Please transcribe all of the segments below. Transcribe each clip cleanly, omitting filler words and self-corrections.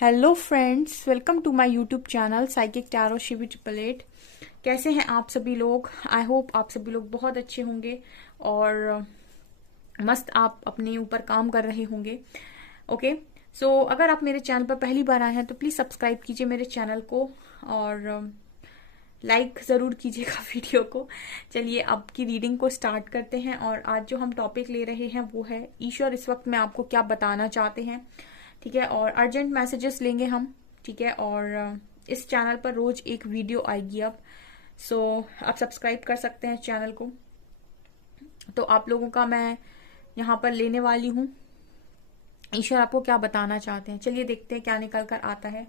Hello friends, welcome to my YouTube channel psychic tarot Shivi 888। कैसे हैं आप सभी लोग? आई होप आप सभी लोग बहुत अच्छे होंगे और मस्त आप अपने ऊपर काम कर रहे होंगे। ओके, सो अगर आप मेरे चैनल पर पहली बार आए हैं तो प्लीज़ सब्सक्राइब कीजिए मेरे चैनल को और लाइक ज़रूर कीजिएगा वीडियो को। चलिए अब की रीडिंग को स्टार्ट करते हैं। और आज जो हम टॉपिक ले रहे हैं वो है ईश्वर इस वक्त में आपको क्या बताना चाहते हैं। ठीक है, और अर्जेंट मैसेजेस लेंगे हम। ठीक है, और इस चैनल पर रोज एक वीडियो आएगी अब। सो आप सब्सक्राइब कर सकते हैं चैनल को। तो आप लोगों का मैं यहाँ पर लेने वाली हूँ, ईश्वर आपको क्या बताना चाहते हैं। चलिए देखते हैं क्या निकल कर आता है।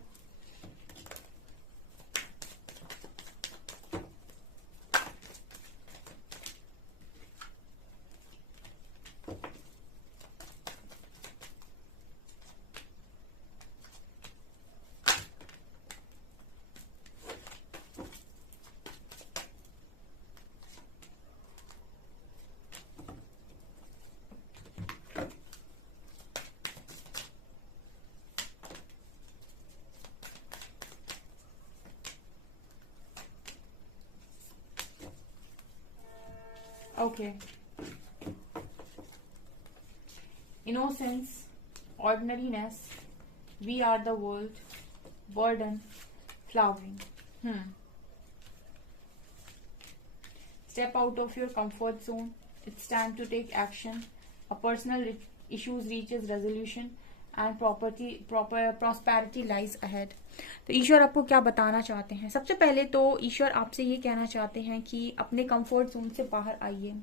Okay, innocence, ordinariness, we are the world, burden, flowering. Step out of your comfort zone. It's time to take action. A personal issues reaches resolution and prosperity lies ahead. तो ईश्वर आपको क्या बताना चाहते हैं? सबसे पहले तो ईश्वर आपसे ये कहना चाहते हैं कि अपने कंफर्ट जोन से बाहर आइए।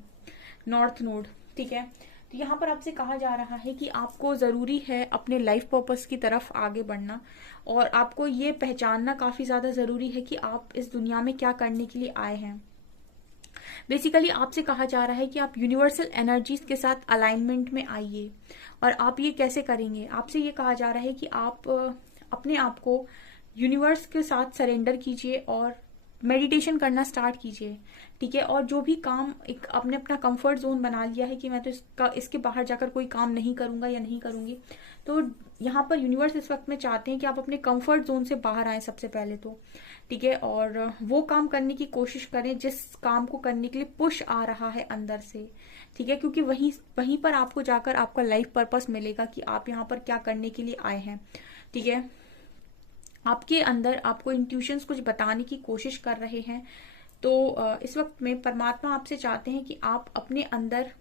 नॉर्थ नोड, ठीक है। तो यहाँ पर आपसे कहा जा रहा है कि आपको ज़रूरी है अपने लाइफ पर्पस की तरफ आगे बढ़ना, और आपको ये पहचानना काफ़ी ज़्यादा ज़रूरी है कि आप इस दुनिया में क्या करने के लिए आए हैं। बेसिकली आपसे कहा जा रहा है कि आप यूनिवर्सल एनर्जीज के साथ अलाइनमेंट में आइए। और आप ये कैसे करेंगे? आपसे ये कहा जा रहा है कि आप अपने आप को यूनिवर्स के साथ सरेंडर कीजिए और मेडिटेशन करना स्टार्ट कीजिए। ठीक है, और जो भी काम एक आपने अपना कंफर्ट जोन बना लिया है कि मैं तो इसके बाहर जाकर कोई काम नहीं करूंगा या नहीं करूंगी, तो यहाँ पर यूनिवर्स इस वक्त में चाहते हैं कि आप अपने कंफर्ट जोन से बाहर आए सबसे पहले तो। ठीक है, और वो काम करने की कोशिश करें जिस काम को करने के लिए पुश आ रहा है अंदर से। ठीक है, क्योंकि वहीं वहीं पर आपको जाकर आपका लाइफ पर्पस मिलेगा कि आप यहाँ पर क्या करने के लिए आए हैं। ठीक है, आपके अंदर आपको इंट्यूशंस कुछ बताने की कोशिश कर रहे हैं। तो इस वक्त में परमात्मा आपसे चाहते हैं कि आप अपने अंदर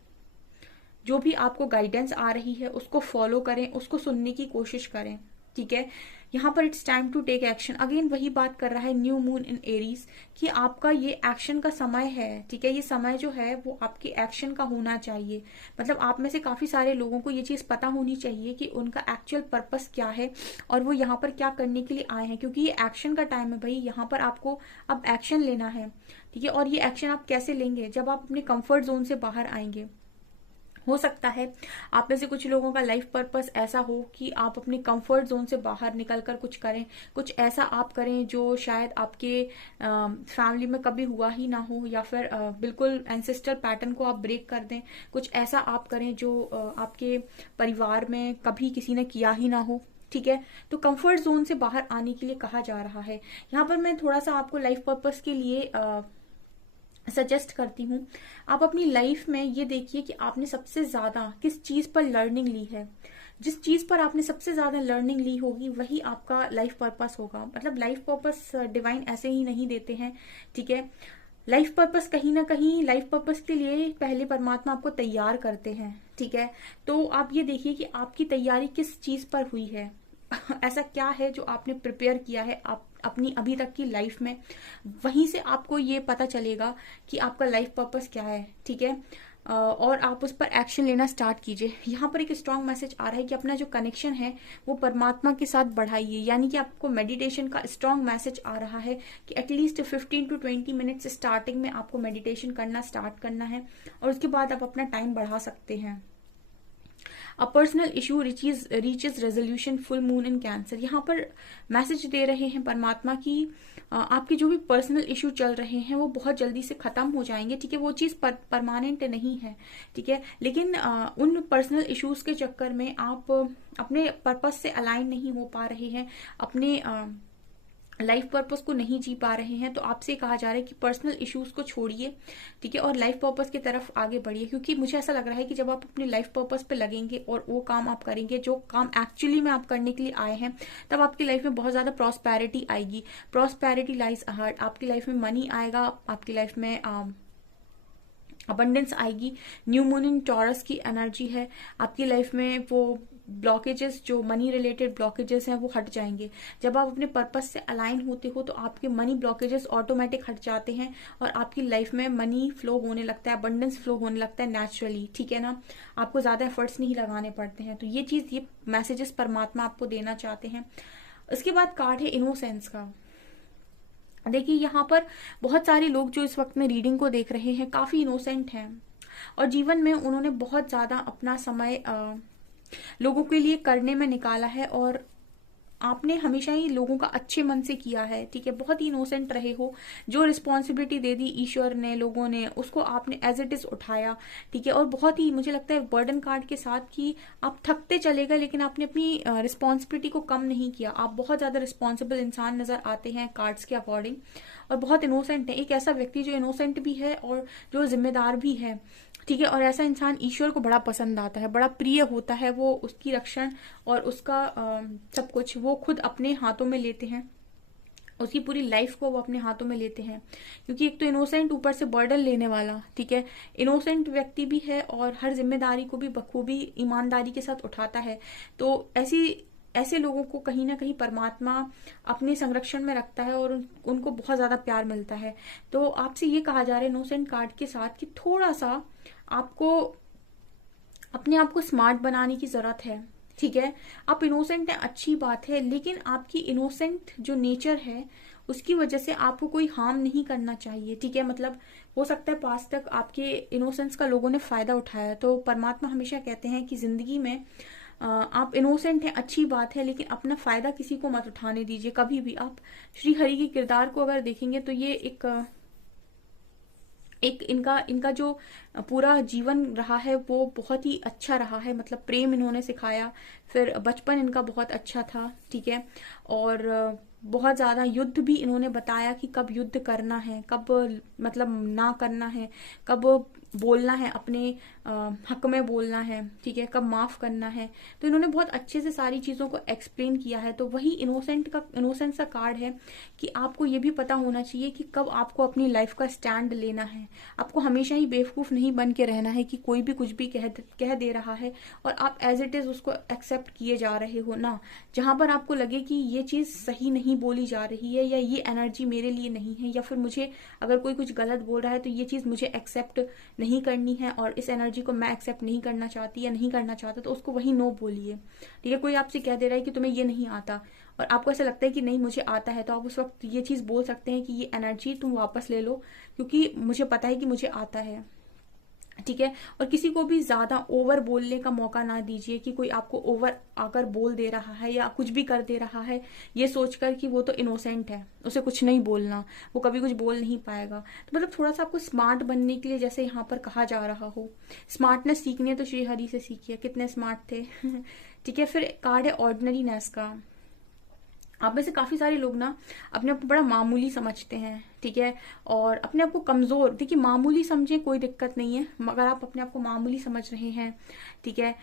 जो भी आपको गाइडेंस आ रही है उसको फॉलो करें, उसको सुनने की कोशिश करें। ठीक है, यहाँ पर it's time to take action. Again वही बात कर रहा है न्यू मून इन एरीज कि आपका ये एक्शन का समय है। ठीक है, ये समय जो है वो आपके एक्शन का होना चाहिए। मतलब आप में से काफी सारे लोगों को ये चीज पता होनी चाहिए कि उनका एक्चुअल पर्पस क्या है और वो यहाँ पर क्या करने के लिए आए हैं, क्योंकि ये एक्शन का टाइम है भाई। यहाँ पर आपको अब एक्शन लेना है। ठीक है, और ये एक्शन आप कैसे लेंगे? जब आप अपने कंफर्ट जोन से बाहर आएंगे। हो सकता है आप में से कुछ लोगों का लाइफ पर्पस ऐसा हो कि आप अपने कंफर्ट जोन से बाहर निकलकर कुछ करें, कुछ ऐसा आप करें जो शायद आपके फैमिली में कभी हुआ ही ना हो, या फिर बिल्कुल एंसेस्टर पैटर्न को आप ब्रेक कर दें। कुछ ऐसा आप करें जो आपके परिवार में कभी किसी ने किया ही ना हो। ठीक है, तो कंफर्ट जोन से बाहर आने के लिए कहा जा रहा है। यहाँ पर मैं थोड़ा सा आपको लाइफ पर्पस के लिए सजेस्ट करती हूँ। आप अपनी लाइफ में ये देखिए कि आपने सबसे ज्यादा किस चीज पर लर्निंग ली है। जिस चीज पर आपने सबसे ज्यादा लर्निंग ली होगी वही आपका लाइफ पर्पस होगा। मतलब लाइफ पर्पस डिवाइन ऐसे ही नहीं देते हैं। ठीक है, लाइफ पर्पस कहीं ना कहीं लाइफ पर्पस के लिए पहले परमात्मा आपको तैयार करते हैं। ठीक है, तो आप ये देखिए कि आपकी तैयारी किस चीज पर हुई है। ऐसा क्या है जो आपने प्रिपेयर किया है आप अपनी अभी तक की लाइफ में। वहीं से आपको ये पता चलेगा कि आपका लाइफ पर्पस क्या है। ठीक है, और आप उस पर एक्शन लेना स्टार्ट कीजिए। यहाँ पर एक स्ट्रांग मैसेज आ रहा है कि अपना जो कनेक्शन है वो परमात्मा के साथ बढ़ाइए। यानी कि आपको मेडिटेशन का स्ट्रांग मैसेज आ रहा है कि एटलीस्ट 15 to 20 मिनट्स स्टार्टिंग में आपको मेडिटेशन करना स्टार्ट करना है, और उसके बाद आप अपना टाइम बढ़ा सकते हैं। A personal issue reaches resolution, full moon in cancer. यहाँ पर मैसेज दे रहे हैं परमात्मा की आपके जो भी पर्सनल इशू चल रहे हैं वो बहुत जल्दी से खत्म हो जाएंगे, ठीक है। वो चीज परमानेंट नहीं है, ठीक है, लेकिन उन पर्सनल इश्यूज के चक्कर में आप अपने पर्पस से अलाइन नहीं हो पा रहे हैं, अपने लाइफ पर्पस को नहीं जी पा रहे हैं, तो आपसे कहा जा रहा है कि पर्सनल इश्यूज को छोड़िए, ठीक है, और लाइफ पर्पस की तरफ आगे बढ़िए। क्योंकि मुझे ऐसा लग रहा है कि जब आप अपने लाइफ पर्पस पे लगेंगे और वो काम आप करेंगे जो काम एक्चुअली में आप करने के लिए आए हैं, तब आपकी लाइफ में बहुत ज्यादा प्रॉस्पेरिटी आएगी। प्रॉस्पेरिटी लाइज अहेड, आपकी लाइफ में मनी आएगा, आपकी लाइफ में अबंडेंस आएगी। न्यू मून इन टॉरस की एनर्जी है, आपकी लाइफ में वो ब्लॉकेजेस, जो मनी रिलेटेड ब्लॉकेजेस हैं वो हट जाएंगे। जब आप अपने पर्पस से अलाइन होते हो तो आपके मनी ब्लॉकेजेस ऑटोमेटिक हट जाते हैं और आपकी लाइफ में मनी फ्लो होने लगता है, अबंडेंस फ्लो होने लगता है नेचुरली, ठीक है ना। आपको ज्यादा एफर्ट्स नहीं लगाने पड़ते हैं। तो ये चीज, ये मैसेजेस परमात्मा आपको देना चाहते हैं। इसके बाद कार्ड है इनोसेंस का। देखिए यहाँ पर बहुत सारे लोग जो इस वक्त में रीडिंग को देख रहे हैं काफी इनोसेंट हैं और जीवन में उन्होंने बहुत ज्यादा अपना समय लोगों के लिए करने में निकाला है और आपने हमेशा ही लोगों का अच्छे मन से किया है, ठीक है। बहुत ही इनोसेंट रहे हो, जो रिस्पॉन्सिबिलिटी दे दी ईश्वर ने, लोगों ने, उसको आपने एज इट इज उठाया, ठीक है। और बहुत ही मुझे लगता है बर्डन कार्ड के साथ कि आप थकते चले गए लेकिन आपने अपनी रिस्पॉन्सिबिलिटी को कम नहीं किया। आप बहुत ज्यादा रिस्पॉन्सिबल इंसान नजर आते हैं कार्ड्स के अकॉर्डिंग और बहुत इनोसेंट है। एक ऐसा व्यक्ति जो इनोसेंट भी है और जो जिम्मेदार भी है, ठीक है। और ऐसा इंसान ईश्वर को बड़ा पसंद आता है, बड़ा प्रिय होता है, वो उसकी रक्षण और उसका सब कुछ वो खुद अपने हाथों में लेते हैं, उसकी पूरी लाइफ को वो अपने हाथों में लेते हैं। क्योंकि एक तो इनोसेंट, ऊपर से बर्डन लेने वाला, ठीक है, इनोसेंट व्यक्ति भी है और हर जिम्मेदारी को भी बखूबी ईमानदारी के साथ उठाता है। तो ऐसे लोगों को कहीं ना कहीं परमात्मा अपने संरक्षण में रखता है और उनको बहुत ज्यादा प्यार मिलता है। तो आपसे ये कहा जा रहा है इनोसेंट कार्ड के साथ कि थोड़ा सा आपको अपने आप को स्मार्ट बनाने की जरूरत है, ठीक है। आप इनोसेंट हैं, अच्छी बात है, लेकिन आपकी इनोसेंट जो नेचर है उसकी वजह से आपको कोई हार्म नहीं करना चाहिए, ठीक है। मतलब हो सकता है पास तक आपके इनोसेंस का लोगों ने फायदा उठाया। तो परमात्मा हमेशा कहते हैं कि जिंदगी में आप इनोसेंट हैं, अच्छी बात है, लेकिन अपना फायदा किसी को मत उठाने दीजिए कभी भी। आप श्री हरि के किरदार को अगर देखेंगे तो ये एक इनका जो पूरा जीवन रहा है वो बहुत ही अच्छा रहा है। मतलब प्रेम इन्होंने सिखाया, फिर बचपन इनका बहुत अच्छा था, ठीक है। और बहुत ज्यादा युद्ध भी इन्होंने बताया कि कब युद्ध करना है, कब मतलब ना करना है, कब बोलना है, अपने हक में बोलना है, ठीक है, कब माफ करना है। तो इन्होंने बहुत अच्छे से सारी चीजों को एक्सप्लेन किया है। तो वही इनोसेंस का कार्ड है कि आपको ये भी पता होना चाहिए कि कब आपको अपनी लाइफ का स्टैंड लेना है। आपको हमेशा ही बेवकूफ नहीं बन के रहना है कि कोई भी कुछ भी कह दे रहा है और आप एज इट इज उसको एक्सेप्ट किए जा रहे हो ना। जहां पर आपको लगे कि ये चीज सही नहीं बोली जा रही है या ये एनर्जी मेरे लिए नहीं है, या फिर मुझे अगर कोई कुछ गलत बोल रहा है तो ये चीज मुझे एक्सेप्ट नहीं करनी है और इस एनर्जी को मैं एक्सेप्ट नहीं करना चाहती या नहीं करना चाहता, तो उसको वही नो बोलिए, ठीक है। कोई आपसे कह दे रहा है कि तुम्हें ये नहीं आता और आपको ऐसा लगता है कि नहीं मुझे आता है, तो आप उस वक्त ये चीज बोल सकते हैं कि ये एनर्जी तुम वापस ले लो क्योंकि मुझे पता है कि मुझे आता है, ठीक है। और किसी को भी ज्यादा ओवर बोलने का मौका ना दीजिए कि कोई आपको ओवर आकर बोल दे रहा है या कुछ भी कर दे रहा है ये सोचकर कि वो तो इनोसेंट है, उसे कुछ नहीं बोलना, वो कभी कुछ बोल नहीं पाएगा। तो मतलब थोड़ा सा आपको स्मार्ट बनने के लिए, जैसे यहाँ पर कहा जा रहा हो, स्मार्टनेस सीखनी है तो श्री हरि से सीखिए, कितने स्मार्ट थे ठीक है। फिर कार्ड है ऑर्डिनरीनेस का। आप में से काफी सारे लोग ना अपने आप को बड़ा मामूली समझते हैं, ठीक है, और अपने आप को कमजोर, देखिए मामूली समझे कोई दिक्कत नहीं है, मगर आप अपने आप को मामूली समझ रहे हैं, ठीक है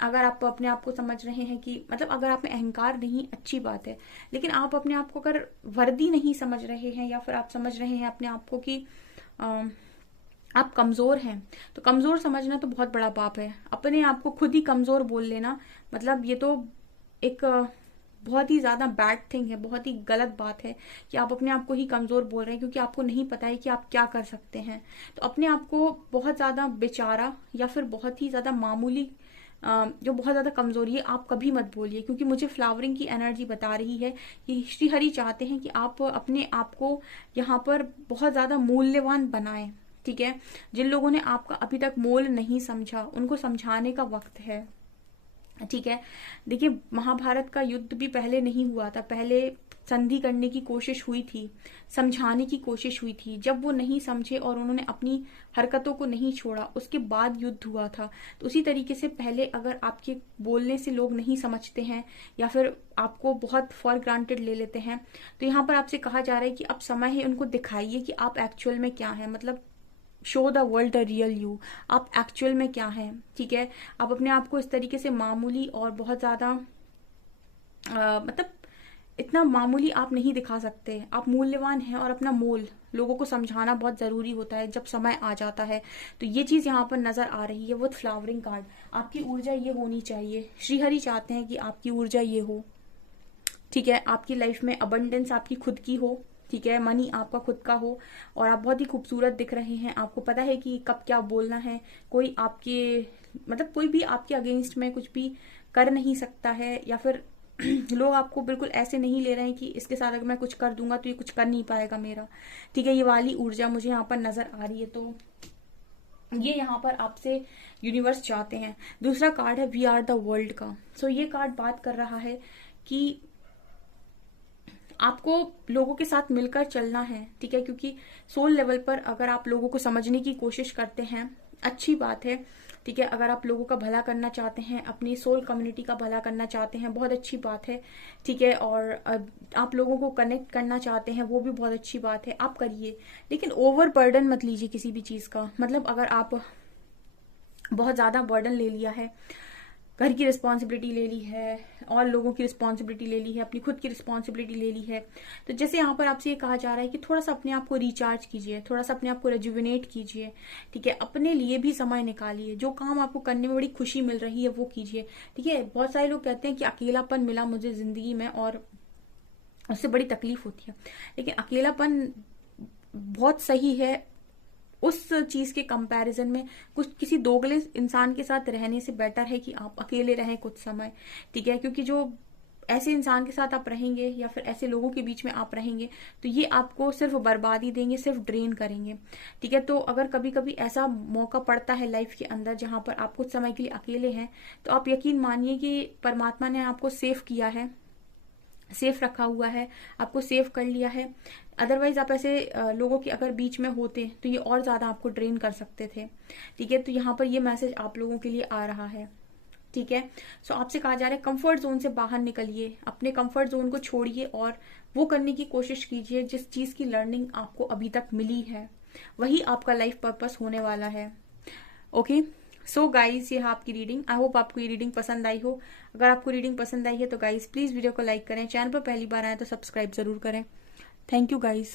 अगर आप अपने आप को समझ रहे हैं कि मतलब अगर आप में अहंकार नहीं, अच्छी बात है, लेकिन आप अपने आप को अगर वर्दी नहीं समझ रहे हैं या फिर आप समझ रहे हैं अपने आप को कि आप कमजोर हैं, तो कमजोर समझना तो बहुत बड़ा पाप है। अपने आप को खुद ही कमजोर बोल लेना मतलब ये तो एक बहुत ही ज्यादा बैड थिंग है, बहुत ही गलत बात है कि आप अपने आप को ही कमजोर बोल रहे हैं क्योंकि आपको नहीं पता है कि आप क्या कर सकते हैं। तो अपने आप को बहुत ज्यादा बेचारा या फिर बहुत ही ज्यादा मामूली जो बहुत ज्यादा कमजोरी है आप कभी मत बोलिए, क्योंकि मुझे फ्लावरिंग की एनर्जी बता रही है कि श्री हरि चाहते हैं कि आप अपने आप को यहाँ पर बहुत ज्यादा मूल्यवान बनाएं, ठीक है। जिन लोगों ने आपका अभी तक मोल नहीं समझा, उनको समझाने का वक्त है, ठीक है। देखिए, महाभारत का युद्ध भी पहले नहीं हुआ था, पहले संधि करने की कोशिश हुई थी, समझाने की कोशिश हुई थी। जब वो नहीं समझे और उन्होंने अपनी हरकतों को नहीं छोड़ा, उसके बाद युद्ध हुआ था। तो उसी तरीके से पहले अगर आपके बोलने से लोग नहीं समझते हैं या फिर आपको बहुत फॉर ग्रांटेड ले लेते हैं, तो यहाँ पर आपसे कहा जा रहा है कि अब समय है, उनको दिखाइए कि आप एक्चुअल में क्या है। मतलब show the world the real you, आप एक्चुअल में क्या हैं, ठीक है। आप अपने आप को इस तरीके से मामूली और बहुत ज्यादा मतलब इतना मामूली आप नहीं दिखा सकते। आप मूल्यवान हैं और अपना मोल लोगों को समझाना बहुत जरूरी होता है जब समय आ जाता है। तो ये चीज यहाँ पर नजर आ रही है विद फ्लावरिंग कार्ड। आपकी ऊर्जा ये होनी चाहिए, श्रीहरि चाहते हैं कि आपकी ऊर्जा ये हो, ठीक है। आपकी लाइफ में अबंडेंस आपकी खुद की हो, ठीक है। मनी आपका खुद का हो और आप बहुत ही खूबसूरत दिख रहे हैं। आपको पता है कि कब क्या बोलना है। कोई आपके मतलब कोई भी आपके अगेंस्ट में कुछ भी कर नहीं सकता है, या फिर लोग आपको बिल्कुल ऐसे नहीं ले रहे हैं कि इसके साथ अगर मैं कुछ कर दूंगा तो ये कुछ कर नहीं पाएगा मेरा, ठीक है। ये वाली ऊर्जा मुझे यहाँ पर नजर आ रही है। तो ये यहाँ पर आपसे यूनिवर्स चाहते हैं। दूसरा कार्ड है वी आर द वर्ल्ड का। सो ये कार्ड बात कर रहा है कि आपको लोगों के साथ मिलकर चलना है, ठीक है। क्योंकि सोल लेवल पर अगर आप लोगों को समझने की कोशिश करते हैं, अच्छी बात है, ठीक है। अगर आप लोगों का भला करना चाहते हैं, अपनी सोल कम्युनिटी का भला करना चाहते हैं, बहुत अच्छी बात है, ठीक है। और आप लोगों को कनेक्ट करना चाहते हैं, वो भी बहुत अच्छी बात है, आप करिए। लेकिन ओवर बर्डन मत लीजिए किसी भी चीज का। मतलब अगर आप बहुत ज्यादा बर्डन ले लिया है, घर की रिस्पॉन्सिबिलिटी ले ली है और लोगों की रिस्पॉन्सिबिलिटी ले ली है, अपनी खुद की रिस्पॉन्सिबिलिटी ले ली है, तो जैसे यहाँ पर आपसे ये कहा जा रहा है कि थोड़ा सा अपने आप को रिचार्ज कीजिए, थोड़ा सा अपने आप को रेजुविनेट कीजिए, ठीक है। अपने लिए भी समय निकालिए। जो काम आपको करने में बड़ी खुशी मिल रही है वो कीजिए, ठीक है। बहुत सारे लोग कहते हैं कि अकेलापन मिला मुझे जिंदगी में और उससे बड़ी तकलीफ होती है, लेकिन अकेलापन बहुत सही है उस चीज के कंपैरिजन में। कुछ किसी दोगले इंसान के साथ रहने से बेटर है कि आप अकेले रहें कुछ समय, ठीक है। क्योंकि जो ऐसे इंसान के साथ आप रहेंगे या फिर ऐसे लोगों के बीच में आप रहेंगे तो ये आपको सिर्फ बर्बादी देंगे, सिर्फ ड्रेन करेंगे, ठीक है। तो अगर कभी कभी ऐसा मौका पड़ता है लाइफ के अंदर जहां पर आप कुछ समय के लिए अकेले हैं, तो आप यकीन मानिए कि परमात्मा ने आपको सेफ किया है, सेफ रखा हुआ है, आपको सेव कर लिया है। अदरवाइज आप ऐसे लोगों के अगर बीच में होते तो ये और ज्यादा आपको ड्रेन कर सकते थे, ठीक है। तो यहाँ पर ये मैसेज आप लोगों के लिए आ रहा है, ठीक है। सो आपसे कहा जा रहा है कंफर्ट जोन से बाहर निकलिए, अपने कंफर्ट जोन को छोड़िए और वो करने की कोशिश कीजिए जिस चीज की लर्निंग आपको अभी तक मिली है, वही आपका लाइफ पर्पस होने वाला है। ओके, सो गाइज ये है आपकी रीडिंग। आई होप आपको ये रीडिंग पसंद आई हो। अगर आपको रीडिंग पसंद आई है तो गाइज प्लीज वीडियो को लाइक करें, चैनल पर पहली बार आए तो सब्सक्राइब जरूर करें। Thank you guys.